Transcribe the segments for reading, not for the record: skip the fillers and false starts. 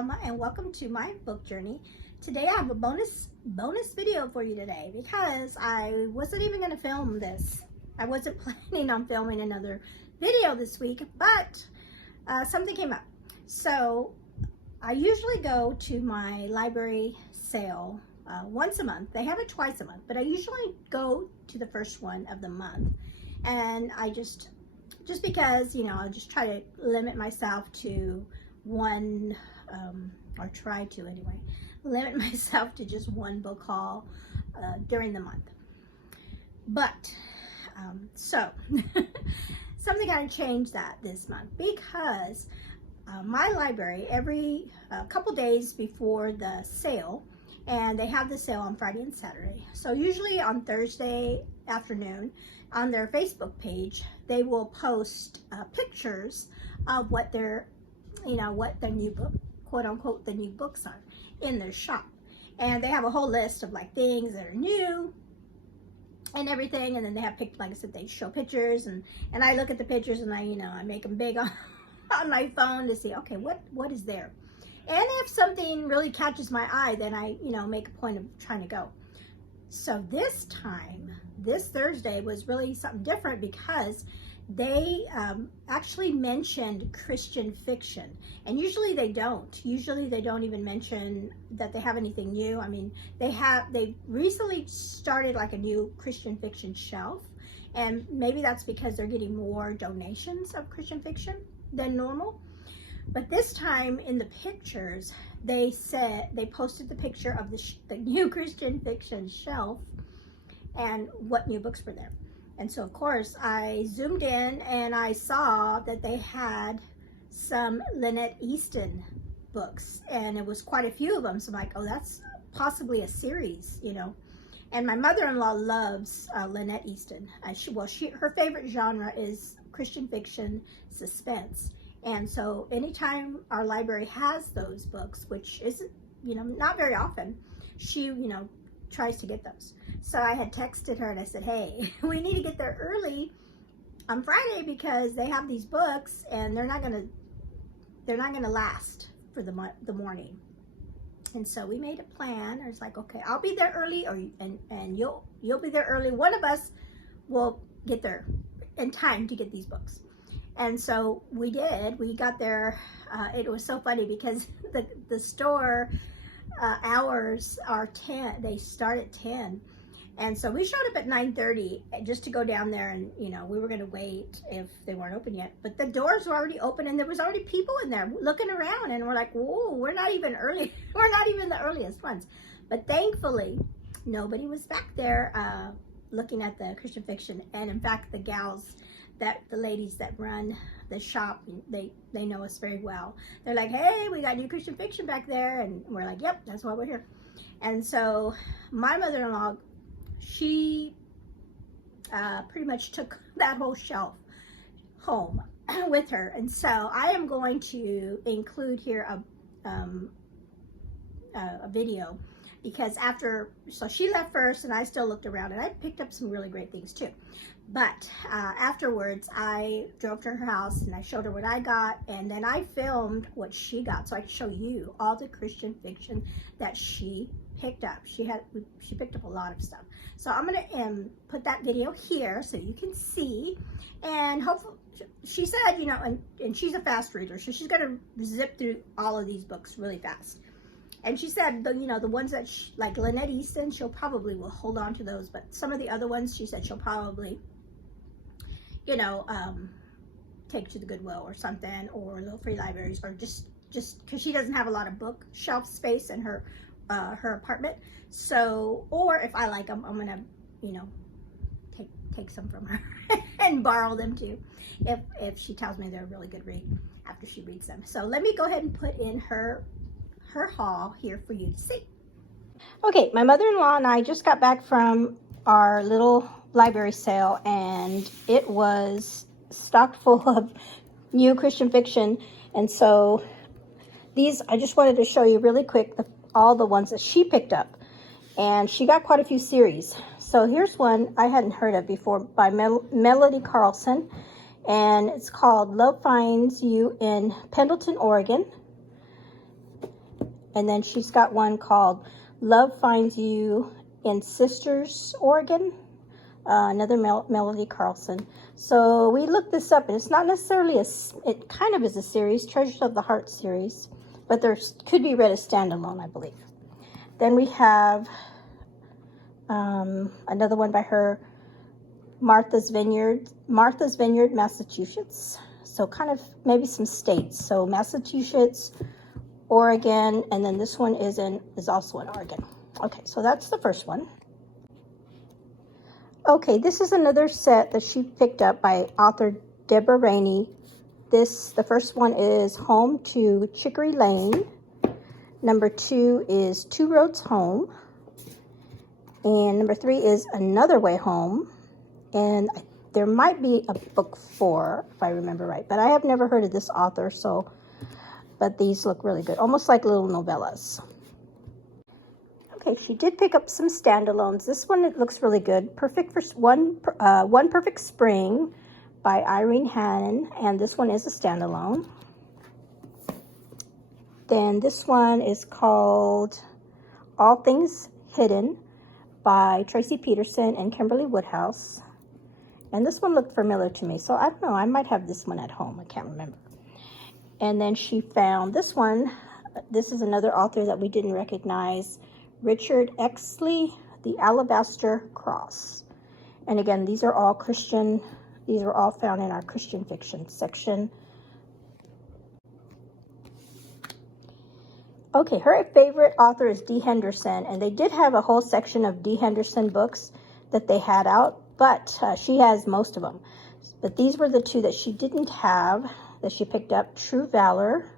Selma and welcome to my book journey. Today I have a bonus video for you today because I wasn't even going to film this. I wasn't planning on filming another video this week, but something came up. So I usually go to my library sale once a month. They have it twice a month, but I usually go to the first one of the month. And I just because, you know, I just try to limit myself to one, or try to anyway, limit myself to just one book haul during the month. But, so, something kind of changed that this month because my library, every couple days before the sale, and they have the sale on Friday and Saturday. So usually on Thursday afternoon, on their Facebook page, they will post pictures of what their, you know, what their new book, quote unquote, the new books are in their shop. And they have a whole list of like things that are new and everything. And then they have pictures, like I said, they show pictures, and I look at the pictures and I make them big on my phone to see, okay, what is there? And if something really catches my eye, then I, make a point of trying to go. So this time, this Thursday was really something different because they actually mentioned Christian fiction. And usually they don't. Usually they don't even mention that they have anything new. I mean, they recently started like a new Christian fiction shelf. And maybe that's because they're getting more donations of Christian fiction than normal. But this time in the pictures, they posted the picture of the new Christian fiction shelf and what new books were there. And so of course I zoomed in and I saw that they had some Lynette Easton books, and it was quite a few of them. So I'm like, oh, that's possibly a series, And my mother-in-law loves Lynette Easton. Her favorite genre is Christian fiction, suspense. And so anytime our library has those books, which isn't, not very often, she, tries to get those. So I had texted her and I said, hey, we need to get there early on Friday because they have these books and they're not gonna last for the morning. And so we made a plan. I was like, okay, I'll be there early, and you'll be there early. One of us will get there in time to get these books. And so we did. We got there. It was so funny because the store hours are 10. They start at 10. And so we showed up at 9:30 just to go down there, and we were going to wait if they weren't open yet. But the doors were already open and there was already people in there looking around, and we're like, whoa, we're not even early. We're not even the earliest ones. But thankfully, nobody was back there looking at the Christian fiction. And in fact, the ladies that run the shop, they know us very well. They're like, hey, we got new Christian fiction back there. And we're like, yep, that's why we're here. And so my mother-in-law, she pretty much took that whole shelf home with her. And so I am going to include here a video, because so she left first and I still looked around and I picked up some really great things too. But afterwards, I drove to her house and I showed her what I got, and then I filmed what she got so I could show you all the Christian fiction that she picked up. She picked up a lot of stuff. So I'm gonna put that video here so you can see, and hopefully, she said, and she's a fast reader, so she's gonna zip through all of these books really fast. And she said, the ones that like Lynette Easton, she'll probably will hold on to those, but some of the other ones, she said she'll probably, take to the Goodwill or something, or little free libraries, or just because she doesn't have a lot of bookshelf space in her apartment. So, or if I like them, I'm gonna, take some from her and borrow them too, if she tells me they're a really good read after she reads them. So let me go ahead and put in her haul here for you to see. Okay, my mother-in-law and I just got back from our little library sale, and it was stocked full of new Christian fiction. And so these, I just wanted to show you really quick all the ones that she picked up, and she got quite a few series. So here's one I hadn't heard of before by Melody Carlson, and it's called Love Finds You in Pendleton, Oregon. And then she's got one called Love Finds You in Sisters, Oregon. Another Melody Carlson. So we looked this up, and it's not necessarily it kind of is a series, Treasures of the Heart series, but there could be read as standalone, I believe. Then we have another one by her, Martha's Vineyard, Massachusetts. So kind of maybe some states. So Massachusetts, Oregon, and then this one is also in Oregon. Okay, so that's the first one. Okay, this is another set that she picked up by author Deborah Rainey. The first one is Home to Chicory Lane. Number 2 is Two Roads Home. And number 3 is Another Way Home. And there might be a book 4, if I remember right. But I have never heard of this author, but these look really good. Almost like little novellas. Okay, she did pick up some standalones. This one, it looks really good. One Perfect Spring by Irene Hannon, and this one is a standalone. Then this one is called All Things Hidden by Tracy Peterson and Kimberly Woodhouse. And this one looked familiar to me, so I don't know, I might have this one at home. I can't remember. And then she found this one. This is another author that we didn't recognize, Richard Exley, The Alabaster Cross. And again, these are all Christian. These are all found in our Christian fiction section. Okay, her favorite author is Dee Henderson, and they did have a whole section of Dee Henderson books that they had out, but she has most of them. But these were the 2 that she didn't have, that she picked up, True Valor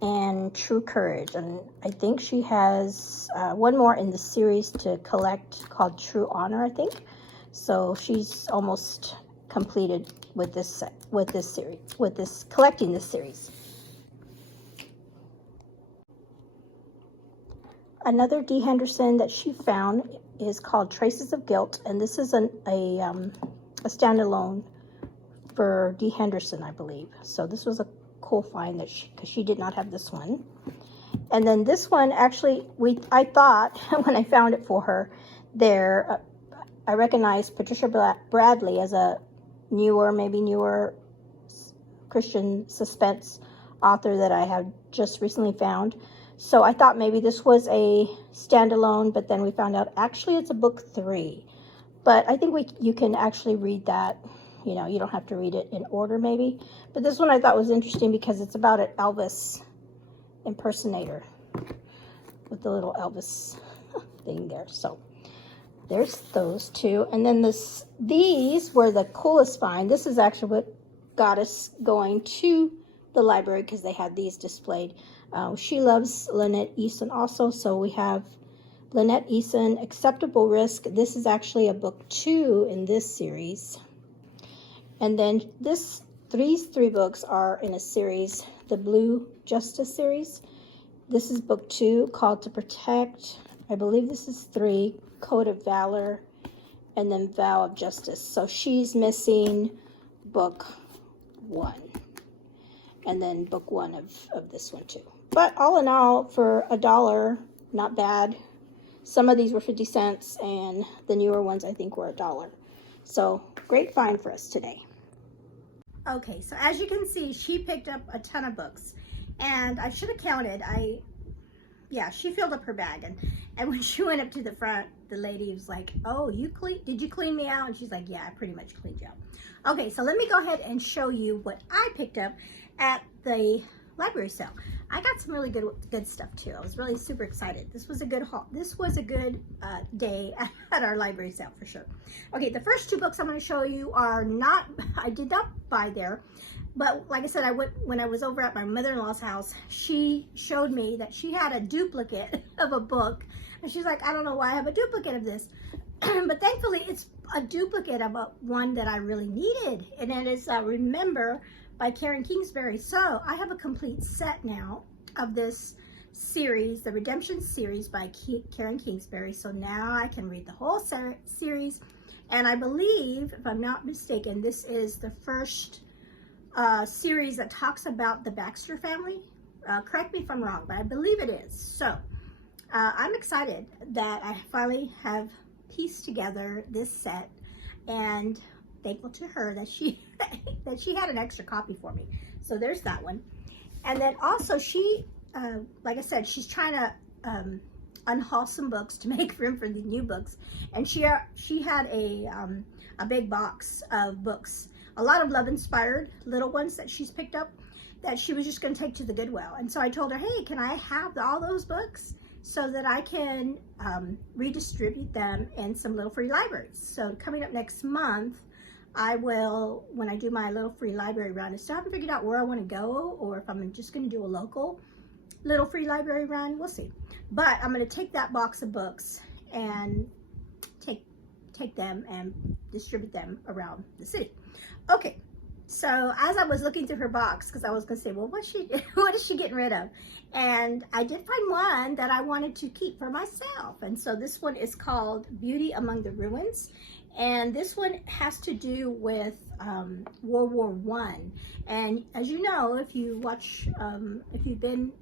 and True Courage. And I think she has one more in the series to collect called True Honor, I think. So she's almost completed with collecting this series. Another Dee Henderson that she found is called Traces of Guilt, and this is a standalone for Dee Henderson, I believe. So this was a cool find that because she did not have this one. And then this one, actually, I thought when I found it for her there, I recognized Patricia Bradley as a newer Christian suspense author that I have just recently found. So I thought maybe this was a standalone, but then we found out actually it's a book 3. But I think you can actually read that. You know, you don't have to read it in order maybe. But this one I thought was interesting because it's about an Elvis impersonator with the little Elvis thing there. So there's those 2. And then these were the coolest find. This is actually what got us going to the library because they had these displayed. She loves Lynette Eason also. So we have Lynette Eason, Acceptable Risk. This is actually a book 2 in this series. And then these 3 books are in a series, the Blue Justice series. This is book 2, Called to Protect. I believe this is 3, Code of Valor, and then Vow of Justice. So she's missing book 1. And then book 1 of this one too. But all in all, for $1, not bad. Some of these were 50 cents, and the newer ones I think were $1. So great find for us today. Okay, so as you can see, she picked up a ton of books, and I should have counted. She filled up her bag, and when she went up to the front, the lady was like, "Oh, did you clean me out?" And she's like, "Yeah, I pretty much cleaned you out." Okay, so let me go ahead and show you what I picked up at the library sale. I got some really good stuff too. I was really super excited. This was a good haul. This was a good day at our library sale for sure. Okay, the first 2 books I'm going to show you are not, I did not buy there, but like I said, when I was over at my mother-in-law's house, she showed me that she had a duplicate of a book, and she's like, "I don't know why I have a duplicate of this," but thankfully it's a duplicate of one that I really needed, and it is Remember by Karen Kingsbury. So I have a complete set now of this series, the Redemption series by Karen Kingsbury. So now I can read the whole series. And I believe, if I'm not mistaken, this is the first series that talks about the Baxter family. Correct me if I'm wrong, but I believe it is. So I'm excited that I finally have pieced together this set, and thankful to her that she that she had an extra copy for me. So there's that one. And then also she, like I said, she's trying to unhaul some books to make room for the new books, and she had a big box of books, a lot of love-inspired little ones that she's picked up that she was just going to take to the Goodwill. And so I told her, hey, can I have all those books so that I can redistribute them in some little free libraries? So coming up next month, I will, when I do my little free library run, I still haven't figured out where I want to go, or if I'm just going to do a local little free library run. We'll see. But I'm going to take that box of books and take them and distribute them around the city. Okay, so as I was looking through her box, because I was going to say, well, what is she getting rid of? And I did find one that I wanted to keep for myself. And so this one is called Beauty Among the Ruins. And this one has to do with World War I. And as you know, if you watch, if you've been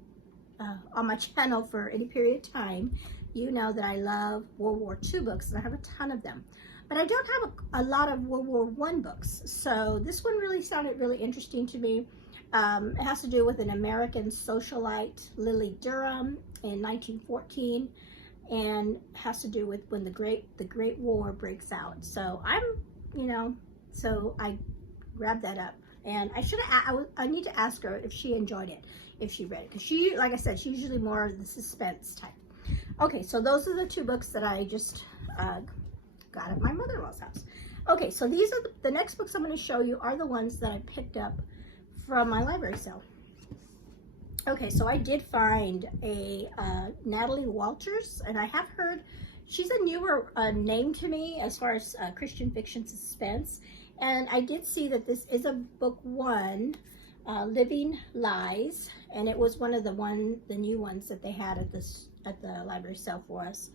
on my channel for any period of time, you know that I love World War II books, and I have a ton of them. But I don't have a lot of World War I books. So this one really sounded really interesting to me. It has to do with an American socialite, Lily Durham, in 1914, and has to do with when the Great War breaks out. So so I grabbed that up, and I need to ask her if she enjoyed it, if she read it, because she, like I said, she's usually more of the suspense type. Okay, so those are the two books that I just got at my mother-in-law's house. Okay, so these are the next books I'm going to show you are the ones that I picked up from my library sale. Okay, so I did find a Natalie Walters, and I have heard she's a newer name to me as far as Christian fiction suspense, and I did see that this is a book one, Living Lies, and it was one of the new ones that they had at the library sale for us.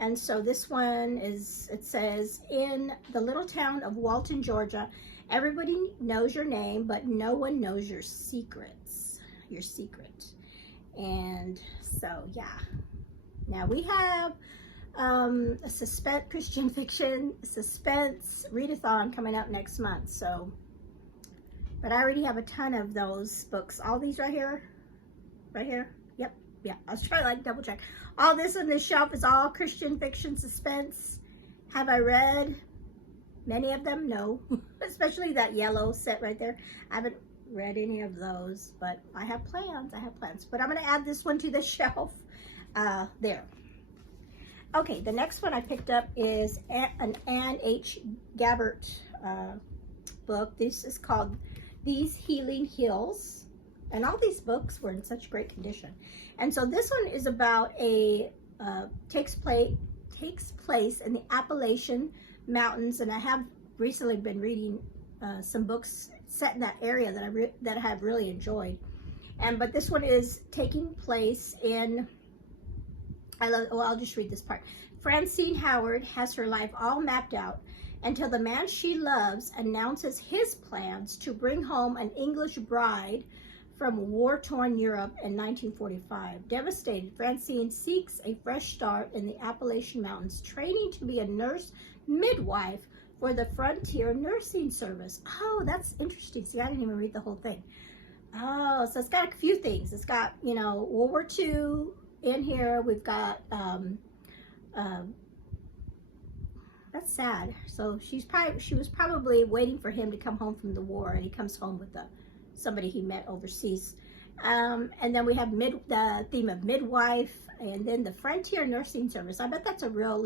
And so this one is, it says, in the little town of Walton, Georgia, everybody knows your name, but no one knows your secrets, your secret. And so, yeah. Now we have a suspense, Christian fiction, suspense readathon coming up next month. So, but I already have a ton of those books. All these right here. Yep. Yeah, I was trying to like double check. All this on this shelf is all Christian fiction suspense. Have I read many of them? No. Especially that yellow set right there. I haven't read any of those, but I have plans. But I'm going to add this one to the shelf there. Okay, the next one I picked up is an Anne H. Gabbert book. This is called These Healing Hills. And all these books were in such great condition. And so this one is about takes place in the Appalachian Mountains, and I have recently been reading some books set in that area that I have really enjoyed. But this one is taking place in, I'll just read this part. Francine Howard has her life all mapped out until the man she loves announces his plans to bring home an English bride from war-torn Europe in 1945. Devastated, Francine seeks a fresh start in the Appalachian Mountains, training to be a nurse midwife for the Frontier Nursing Service. Oh, that's interesting. See, I didn't even read the whole thing. Oh, so it's got a few things. It's got, World War II in here. We've got, that's sad. So she was probably waiting for him to come home from the war, and he comes home with somebody he met overseas. And then we have the theme of midwife, and then the Frontier Nursing Service. I bet that's a real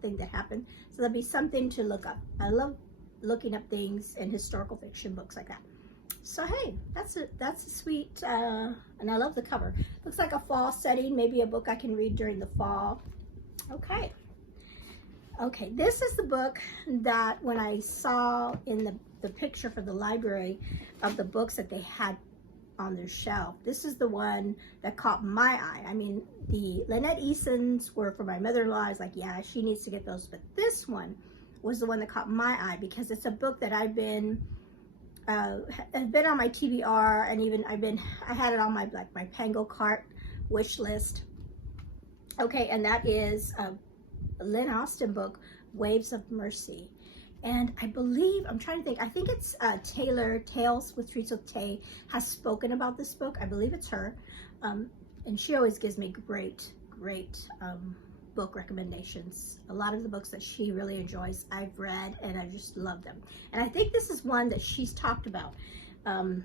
thing that happened. So that'll be something to look up. I love looking up things in historical fiction books like that. So hey, that's a sweet, and I love the cover. Looks like a fall setting, maybe a book I can read during the fall. Okay, this is the book that when I saw in the picture for the library of the books that they had on their shelf, this is the one that caught my eye. I mean, the Lynette Eason's were for my mother-in-law. I was like, yeah, she needs to get those. But this one was the one that caught my eye because it's a book that I've been has been on my TBR, and even I had it on my my Pango cart wish list. Okay, and that is a Lynn Austin book, Waves of Mercy. And I believe, I'm trying to think, I think it's Taylor, Tales with Treats with Tay, has spoken about this book. I believe it's her. And she always gives me great book recommendations. A lot of the books that she really enjoys, I've read, and I just love them. And I think this is one that she's talked about. And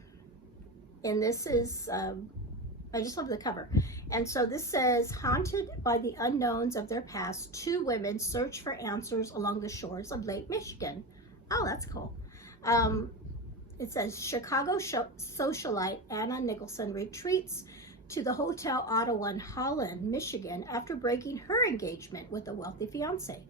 this is, I just love the cover. And so this says, haunted by the unknowns of their past, two women search for answers along the shores of Lake Michigan. Oh, that's cool. It says, Chicago socialite Anna Nicholson retreats to the Hotel Ottawa in Holland, Michigan, after breaking her engagement with a wealthy fiance.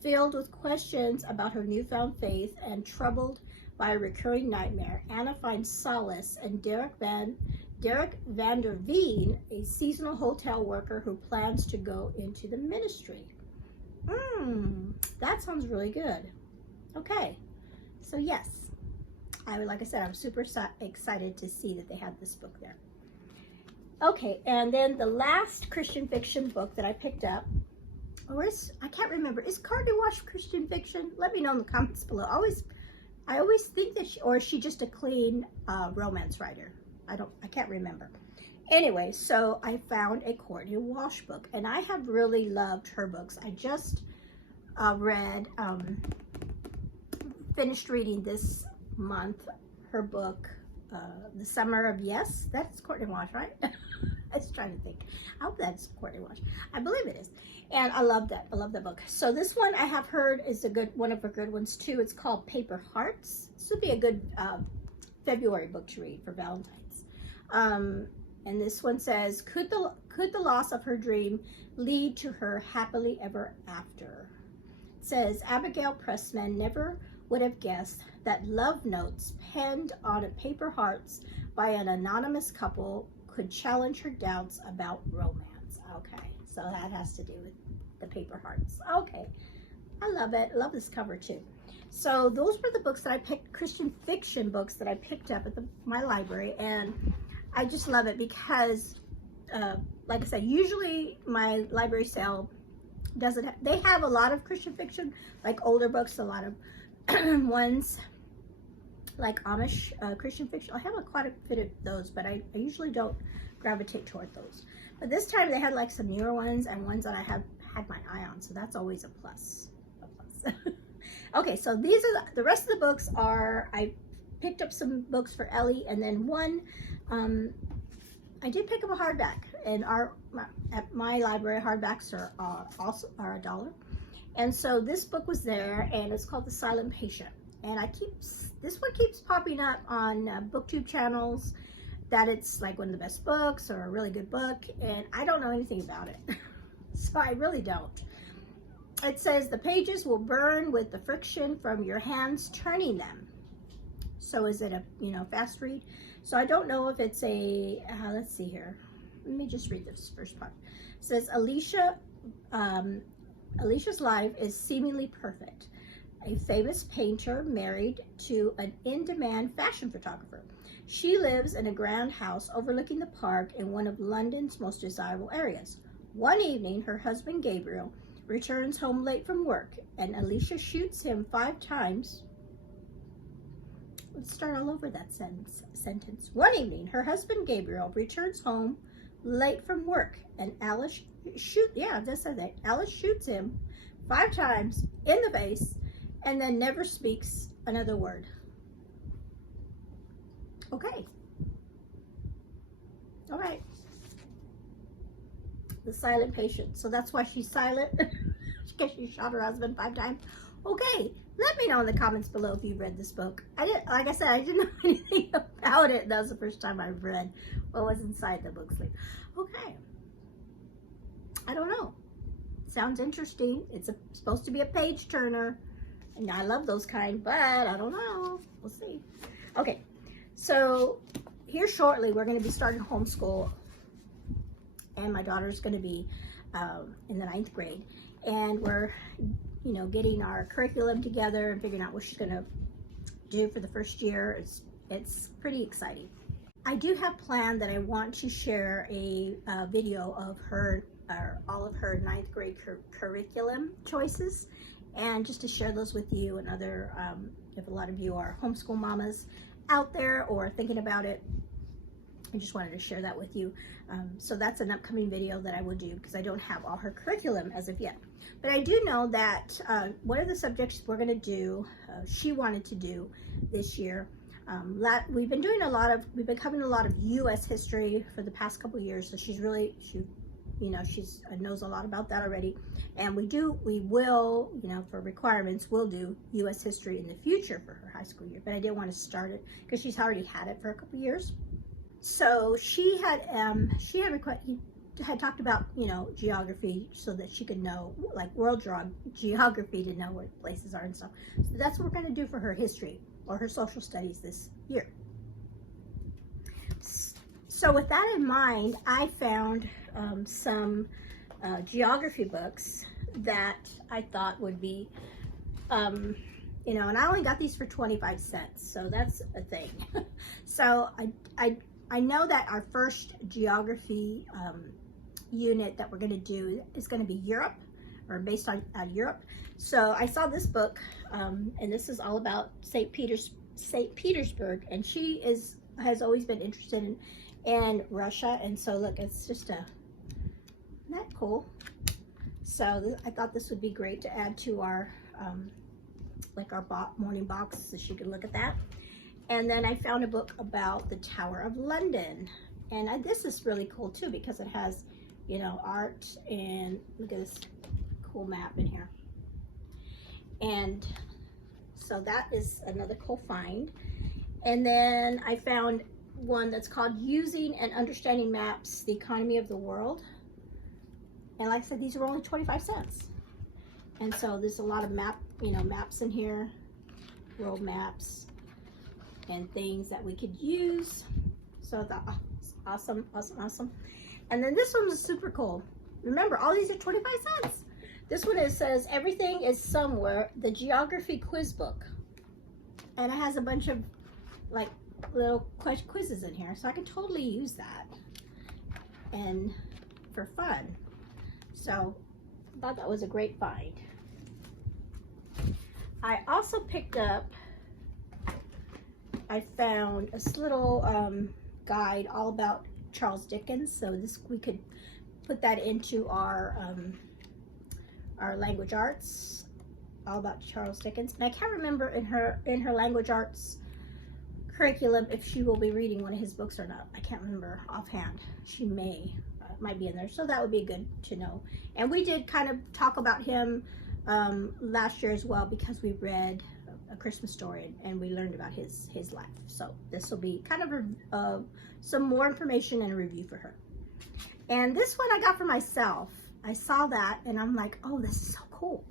Filled with questions about her newfound faith and troubled by a recurring nightmare, Anna finds solace in Derek van der Veen, a seasonal hotel worker who plans to go into the ministry. That sounds really good. Okay, so yes, like I said, I'm super excited to see that they have this book there. Okay, and then the last Christian fiction book that I picked up, I can't remember, is Courtney Wash Christian fiction? Let me know in the comments below. I always think that is she just a clean romance writer? I can't remember. Anyway, so I found a Courtney Wash book, and I have really loved her books. I just finished reading this month her book, The Summer of Yes. That's Courtney Wash, right? I was trying to think. I hope that's Courtney Wash. I believe it is. And I love that. I love that book. So this one I have heard is one of her good ones too. It's called Paper Hearts. This would be a good February book to read for Valentine's. And this one says, could the loss of her dream lead to her happily ever after? It says, Abigail Pressman never would have guessed that love notes penned on a paper hearts by an anonymous couple could challenge her doubts about romance. Okay, so that has to do with the paper hearts. Okay, I love it. I love this cover too. So those were the books that I picked, Christian fiction books that I picked up at my library, and I just love it because, like I said, usually my library sale doesn't have, they have a lot of Christian fiction, like older books, a lot of ones like Amish Christian fiction. I have quite a bit of those, but I usually don't gravitate toward those. But this time they had like some newer ones and ones that I have had my eye on, so that's always a plus. Okay, so these are the rest of the books are, I picked up some books for Ellie, and then one, I did pick up a hardback, and at my library, hardbacks are also $1. And so this book was there, and it's called The Silent Patient. And this one keeps popping up on booktube channels, that it's like one of the best books or a really good book, and I don't know anything about it. So I really don't. It says the pages will burn with the friction from your hands turning them. So is it a fast read? So I don't know if it's a let's see here. Let me just read this first part. It says Alicia's life is seemingly perfect. A famous painter married to an in-demand fashion photographer. She lives in a grand house overlooking the park in one of London's most desirable areas. One evening, her husband Gabriel returns home late from work, and Alicia shoots him 5 times. Let's start all over that sentence. One evening, her husband Gabriel returns home late from work, and Alice shoots him 5 times in the face, and then never speaks another word. Okay. All right. The Silent Patient. So that's why she's silent, because she shot her husband 5 times. Okay, let me know in the comments below if you've read this book. Like I said, I didn't know anything about it. That was the first time I've read what was inside the book sleeve. Okay. I don't know. Sounds interesting. It's supposed to be a page turner, and I love those kind, but I don't know. We'll see. Okay, so here shortly we're going to be starting homeschool, and my daughter's going to be in the 9th grade, and we're getting our curriculum together and figuring out what she's going to do for the first year. it's pretty exciting. I do have planned that I want to share a video of her, all of her ninth grade curriculum choices, and just to share those with you and other, if a lot of you are homeschool mamas out there or thinking about it, I just wanted to share that with you. So that's an upcoming video that I will do because I don't have all her curriculum as of yet. But I do know that one of the subjects we're going to do, she wanted to do this year. We've been covering a lot of U.S. history for the past couple of years, so she knows a lot about that already. And we will, for requirements, we'll do U.S. history in the future for her high school year. But I didn't want to start it because she's already had it for a couple of years. So she had talked about, geography so that she could know, like world geography, to know where places are and stuff. So that's what we're going to do for her history or her social studies this year. So with that in mind, I found some geography books that I thought would be, and I only got these for 25 cents, so that's a thing. So I know that our first geography unit that we're going to do is going to be Europe, or based on Europe. So I saw this book, and this is all about St. Petersburg, and she has always been interested in Russia, and so look, it's just isn't that cool? So I thought this would be great to add to our morning box, so she could look at that. And then I found a book about the Tower of London, and this is really cool too because it has, art, and look at this cool map in here. And so that is another cool find. And then I found one that's called Using and Understanding Maps, the Economy of the World. And like I said, these are only 25 cents. And so there's a lot of maps in here, world maps, and things that we could use. So I thought, oh, awesome, awesome, awesome. And then this one was super cool. Remember, all these are 25 cents. This one, it says, Everything is Somewhere, the Geography Quiz Book. And it has a bunch of little quizzes in here, so I can totally use that and for fun. So I thought that was a great find. I also picked up, I found this little guide all about Charles Dickens, so we could put that into our language arts, all about Charles Dickens. And I can't remember in her language arts curriculum if she will be reading one of his books or not. I can't remember offhand. She might be in there, so that would be good to know. And we did kind of talk about him last year as well, because we read A Christmas Story and we learned about his life. So this will be kind of some more information and a review for her. And this one I got for myself. I saw that and I'm like, oh, this is so cool.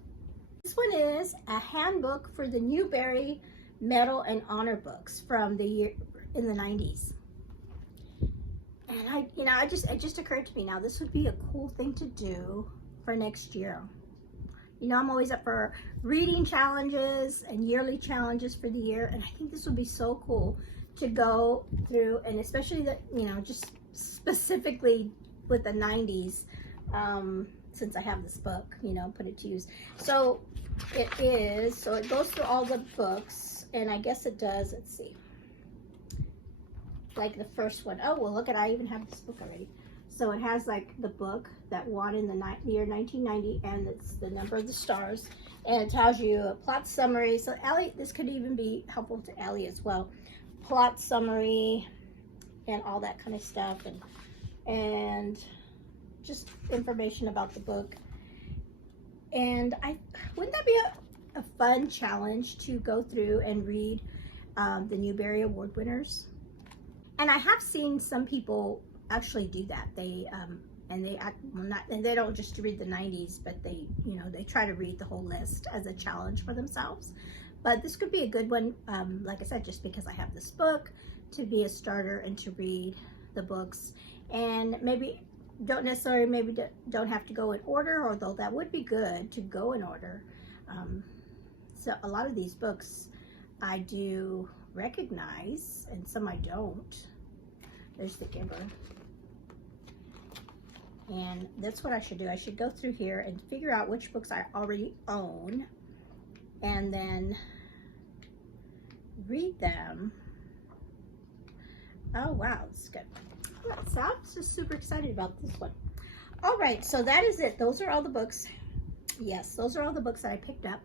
This one is a handbook for the Newberry Medal and Honor books from the year in the 90s. And it just occurred to me now, this would be a cool thing to do for next year. I'm always up for reading challenges and yearly challenges for the year, and I think this would be so cool to go through, and especially just specifically with the 90s, since I have this book, put it to use. So it goes through all the books, and I guess it does, let's see, like the first one. Oh, well, look at, I even have this book already. So it has like the book that won in the year 1990, and it's the number of the stars, and it tells you a plot summary. So Allie, this could even be helpful to Allie as well. Plot summary and all that kind of stuff, and just information about the book. And wouldn't that be a fun challenge to go through and read the Newbery Award winners? And I have seen some people actually do that. They they don't just read the 90s, but they try to read the whole list as a challenge for themselves. But this could be a good one, like I said, just because I have this book, to be a starter and to read the books. And maybe don't have to go in order, although that would be good to go in order. So a lot of these books, I do recognize, and some I don't. There's The Giver. And that's what I should do. I should go through here and figure out which books I already own and then read them. Oh, wow, that's good. All right, so I'm just super excited about this one. All right, so that is it. Those are all the books. Yes, those are all the books that I picked up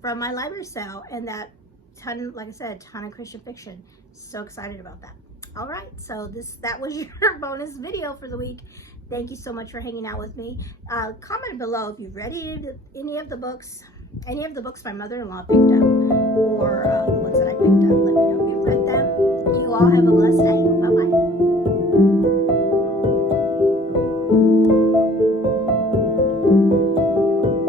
from my library sale, and that ton, like I said, a ton of Christian fiction. So excited about that. All right, so that was your bonus video for the week. Thank you so much for hanging out with me. Comment below if you've read any of the books my mother-in-law picked up, or the ones that I picked up. Let me know if you've read them. You all have a blessed day.